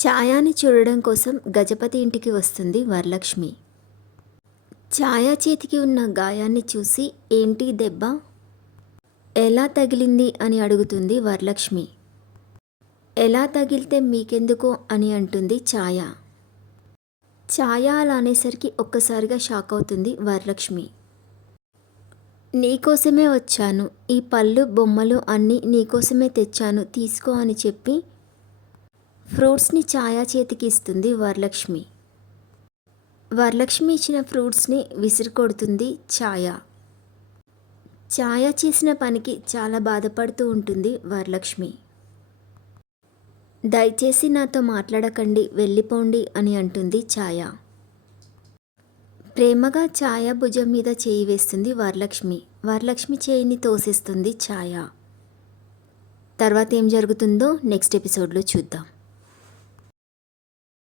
ఛాయాని చూడడం కోసం గజపతి ఇంటికి వస్తుంది వరలక్ష్మి. ఛాయా చేతికి ఉన్న గాయాన్ని చూసి ఏంటి దెబ్బ? ఎలా తగిలింది? అని అడుగుతుంది వరలక్ష్మి. ఎలా తగిలితే మీకెందుకో? అని అంటుంది ఛాయ. ఛాయ అలా అనేసరికి ఒక్కసారిగా షాక్ అవుతుంది వరలక్ష్మి. నీకోసమే వచ్చాను. ఈ పళ్ళు బొమ్మలు అన్నీ నీకోసమే తెచ్చాను. తీసుకో అని చెప్పి ఫ్రూట్స్ని ఛాయా చేతికి ఇస్తుంది వరలక్ష్మి. వరలక్ష్మి ఇచ్చిన ఫ్రూట్స్ని విసిరికొడుతుంది ఛాయ. ఛాయ చేసిన పనికి చాలా బాధపడుతూ ఉంటుంది వరలక్ష్మి. దయచేసి నాతో మాట్లాడకండి వెళ్ళిపోండి అని అంటుంది ఛాయ. ప్రేమగా ఛాయ భుజం మీద చేయి వేస్తుంది వరలక్ష్మి. వరలక్ష్మి చేయిని తోసేస్తుంది ఛాయ. తర్వాత ఏం జరుగుతుందో నెక్స్ట్ ఎపిసోడ్లో చూద్దాం.